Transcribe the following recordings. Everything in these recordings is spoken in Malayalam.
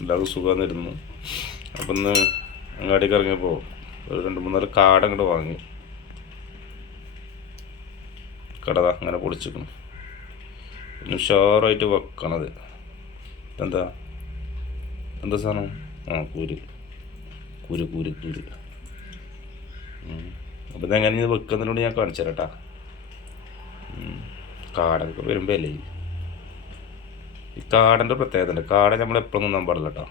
എല്ലാവർക്കും സുഖമായിരുന്നു അപ്പം ഇന്ന് അങ്ങാടിക്ക് ഇറങ്ങിയപ്പോൾ ഒരു രണ്ട് മൂന്നാൽ കാട അങ്ങോട്ട് വാങ്ങി. കടത അങ്ങനെ പൊളിച്ചിരിക്കണം പിന്നെ ഉഷാറായിട്ട് വെക്കണത്. എന്താ എന്താ സാധനം? ആ കൂര്. കൂര് കൂര് കൂര്. അപ്പം ഇതെങ്ങനെ ഇത് വെക്കുന്നതിനോട് ഞാൻ കാണിച്ചു തരാം കേട്ടാ കാടൊക്കെ വരുമ്പോൾ അല്ലേ ഈ കാടന്റെ പ്രത്യേകത ഉണ്ട്. കാട നമ്മൾ എപ്പോഴും നിന്നാൻ പാടില്ല കേട്ടോ.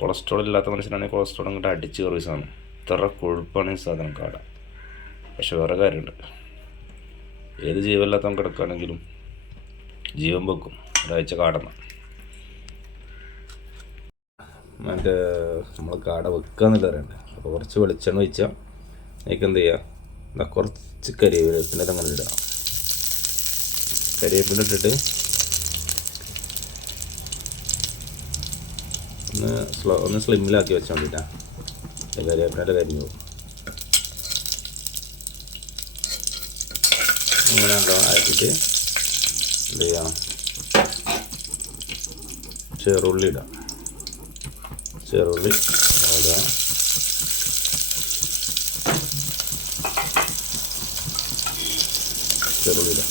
കൊളസ്ട്രോൾ ഇല്ലാത്ത മനുഷ്യനാണെങ്കിൽ കൊളസ്ട്രോൾ അങ്ങോട്ട് അടിച്ച് കയറിയ സാധനം. ഇത്ര കൊഴുപ്പാണ് ഈ സാധനം കാട. പക്ഷെ വേറെ കാര്യമുണ്ട്. ഏത് ജീവനില്ലാത്തവൻ കിടക്കുകയാണെങ്കിലും ജീവൻ വെക്കും. ഒരാഴ്ച കാടന്ന. മറ്റേ നമ്മൾ കാട വെക്കുക എന്നുള്ള അറിയണ്ടേ? അപ്പോൾ കുറച്ച് വെളിച്ചെണ്ണ ഒഴിച്ചാൽ അതിലേക്ക് എന്ത് ചെയ്യുക എന്നാൽ കുറച്ച് കരിവേപ്പിന്റെ അങ്ങനെ ഇടാം കരിവേപ്പിന്റെ ഇട്ടിട്ട് ഒന്ന് സ്ലോ ഒന്ന് സ്ലിമ്മിലാക്കി വെച്ചാൽ മതിട്ടാ കരിവേപ്പിന്റെ കരിഞ്ഞു പോകും. അങ്ങനെ ഉണ്ടോ ആക്കിയിട്ട് എന്ത് ചെയ്യാം? ചെറുള്ളി ഇടാം. ചെറുള്ളി ഇടാം. ചെറുള്ളി ഇടാം.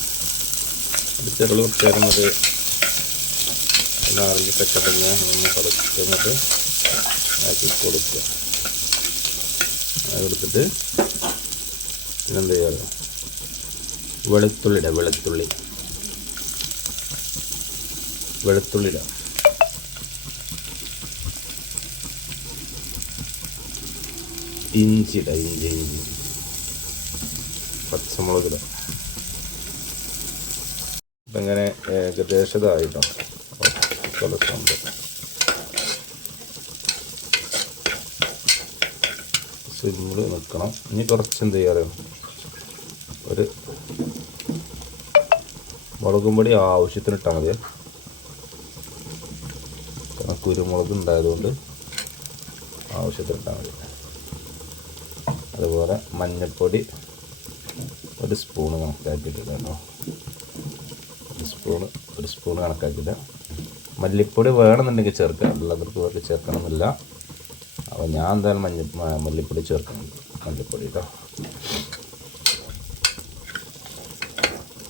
ചെറുള്ളി കുറച്ച് നേരം നാറിൽ കച്ചടങ്ങ ഒന്ന് കളിച്ചിട്ട് ആക്കി കൊടുക്കുക. കൊടുത്തിട്ട് പിന്നെന്ത് ചെയ്യാറ്? വെളുത്തുള്ളിട വെളുത്തുള്ളി. വെളുത്തുള്ളിട. ഇഞ്ചിട ഇഞ്ചി ഇഞ്ചി. പച്ചമുളകിട. ഇപ്പം ഇങ്ങനെ ഏകദേശതായിട്ടോ കൊലസുണ്ട് സിമ്മിൽ നിൽക്കണം ഇനി കുറച്ച് എന്ത് ചെയ്യാറിയോ? ഒരു മുളകും പൊടി ആവശ്യത്തിന് ഇട്ടാൽ മതി. കാരണം കുരുമുളക് ഉണ്ടായതുകൊണ്ട് ആവശ്യത്തിന് ഇട്ടാൽ മതി. അതുപോലെ മഞ്ഞൾപ്പൊടി ഒരു സ്പൂണ് കണക്കാക്കിയിട്ടില്ല കേട്ടോ. ഒരു സ്പൂണ് ഒരു സ്പൂൺ കണക്കാക്കിയില്ല മല്ലിപ്പൊടി വേണമെന്നുണ്ടെങ്കിൽ ചേർക്കാം. എല്ലാവർക്കും വേണ്ടി ചേർക്കണമെന്നില്ല. അപ്പോൾ ഞാൻ എന്തായാലും മഞ്ഞ മല്ലിപ്പൊടി ചേർക്കണം. മല്ലിപ്പൊടി കേട്ടോ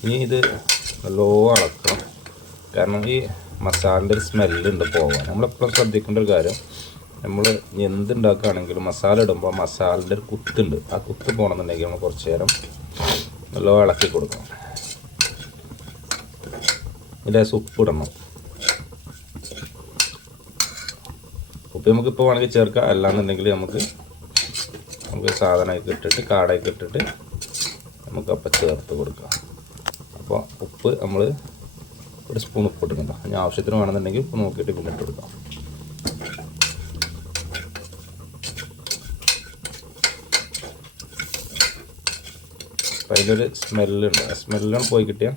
ഇനി ഇത് നല്ലോ അളക്കണം. കാരണം ഈ മസാലന്റെ ഒരു സ്മെല്ലുണ്ട് പോകാൻ നമ്മളെപ്പോഴും ശ്രദ്ധിക്കേണ്ട ഒരു കാര്യം നമ്മൾ എന്തുണ്ടാക്കുകയാണെങ്കിലും മസാല ഇടുമ്പോൾ മസാലന്റെ ഒരു കുത്തുണ്ട്. ആ കുത്ത് പോകണമെന്നുണ്ടെങ്കിൽ നമ്മൾ കുറച്ച് നേരം നല്ലോ ഇളക്കി കൊടുക്കണം. ഇതിന്റെ ഉപ്പ് ഇടണം. ഉപ്പ് നമുക്കിപ്പോൾ വേണമെങ്കിൽ ചേർക്കാം. അല്ലാന്നുണ്ടെങ്കിൽ നമുക്ക് നമുക്ക് സാധനമൊക്കെ ഇട്ടിട്ട് കാടയൊക്കെ ഇട്ടിട്ട് നമുക്ക് അപ്പം ചേർത്ത് കൊടുക്കാം. അപ്പോൾ ഉപ്പ് നമ്മൾ ഒരു സ്പൂൺ ഉപ്പ് ഇട്ടിട്ടുണ്ടോ. ഇനി ആവശ്യത്തിന് വേണമെന്നുണ്ടെങ്കിൽ ഉപ്പ് നോക്കിയിട്ട് പിന്നെ ഇട്ട് കൊടുക്കാം. അപ്പം അതിലൊരു സ്മെല്ലുണ്ട്. ആ സ്മെല്ലാണ് പോയി കിട്ടിയാൽ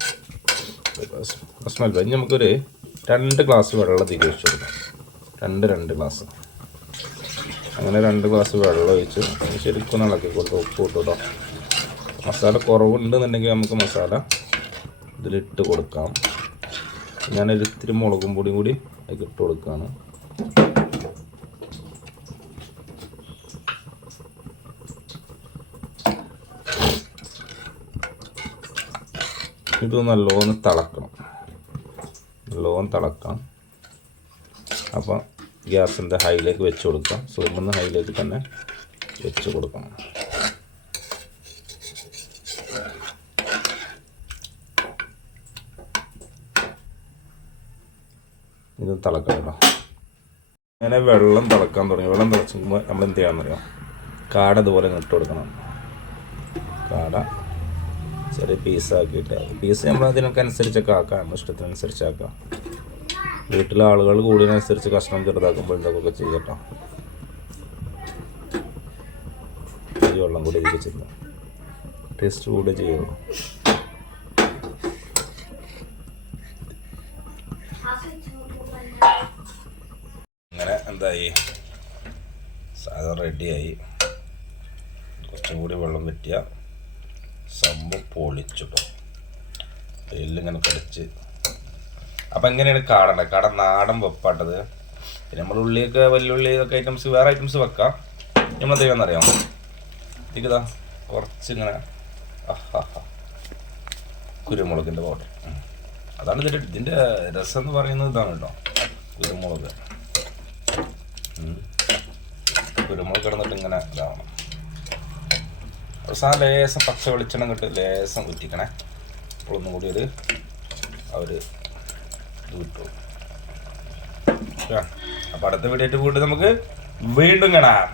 സ്മെൽ ഇനി നമുക്കൊരു രണ്ട് ഗ്ലാസ് വെള്ളം തിരിച്ചു കൊടുക്കാം. രണ്ട് രണ്ട് ഗ്ലാസ്. അങ്ങനെ രണ്ട് ഗ്ലാസ് വെള്ളം ഒഴിച്ച് ശരിക്കും ഇളക്കി കൊടുത്ത് ഉപ്പ് ഇട്ടു മസാല കുറവുണ്ടെന്നുണ്ടെങ്കിൽ നമുക്ക് മസാല ഇതിലിട്ട് കൊടുക്കാം. ഞാനൊരു ഇത്തിരി മുളകും പൊടിയും കൂടി അതിൽ ഇട്ട് കൊടുക്കുകയാണ് ഇത് നല്ലോണം തിളക്കണം. നല്ലോണം തിളക്കാം. അപ്പോൾ ഗ്യാസിന്റെ ഹൈയിലേക്ക് വെച്ച് കൊടുക്കാം. സ്ലിമിൽ നിന്ന് ഹൈയിലേക്ക് തന്നെ വെച്ച് കൊടുക്കണം. ഇത് തിളക്കാം കേട്ടോ. അങ്ങനെ വെള്ളം തിളക്കാൻ തുടങ്ങി. വെള്ളം തിളച്ചുമ്പോൾ നമ്മൾ എന്ത് ചെയ്യാമെന്നറിയാം കാട ഇതുപോലെ ഇട്ട് കൊടുക്കണം. കാട ചെറിയ പീസാക്കിയിട്ട് പീസ് നമ്മൾ അതിനൊക്കെ അനുസരിച്ചൊക്കെ ആക്കാം. നമ്മുടെ ഇഷ്ടത്തിനനുസരിച്ച് ആക്കാം. വീട്ടിലെ ആളുകൾ കൂടിയതിനനുസരിച്ച് കഷ്ണം ചെറുതാക്കുമ്പോൾ ഇതൊക്കെ ചെയ്യട്ടോ. ഈ വെള്ളം കൂടി ഇതിൽ ചെയ്യുന്നു ടേസ്റ്റ് കൂടി ചെയ്യുള്ളൂ. അങ്ങനെ എന്തായി? സാധനം റെഡിയായി. കുറച്ചും കൂടി വെള്ളം പറ്റിയ സംഭവം പൊളിച്ചിട്ടോ എല്ലിങ്ങനെ കടിച്ച് അപ്പം എങ്ങനെയാണ് കാടേണ്ടത് കട നാടൻ വെപ്പാട്ടത്. പിന്നെ നമ്മൾ ഉള്ളിയൊക്കെ വല്യുള്ളി ഇതൊക്കെ ഐറ്റംസ് വേറെ ഐറ്റംസ് വെക്കാം. നമ്മൾ അറിയാം ഇതാ കുറച്ച് ഇങ്ങനെ കുരുമുളകിന്റെ പൗഡർ അതാണ് ഇതിന്റെ ഇതിന്റെ രസം എന്ന് പറയുന്നത് ഇതാണ് കേട്ടോ കുരുമുളക്. കുരുമുളക് കിടന്നിട്ട് ഇങ്ങനെ ഇതാവണം. അവസാനം ലേസം പച്ച വെളിച്ചെണ്ണം കിട്ട് ലേസം കുറ്റിക്കണേ അപ്പോൾ കൂടി ഒരു അവർ ഇത് കിട്ടും അപ്പോൾ അടുത്ത വീഡിയോ ആയിട്ട് നമുക്ക് വീണ്ടും കാണാം.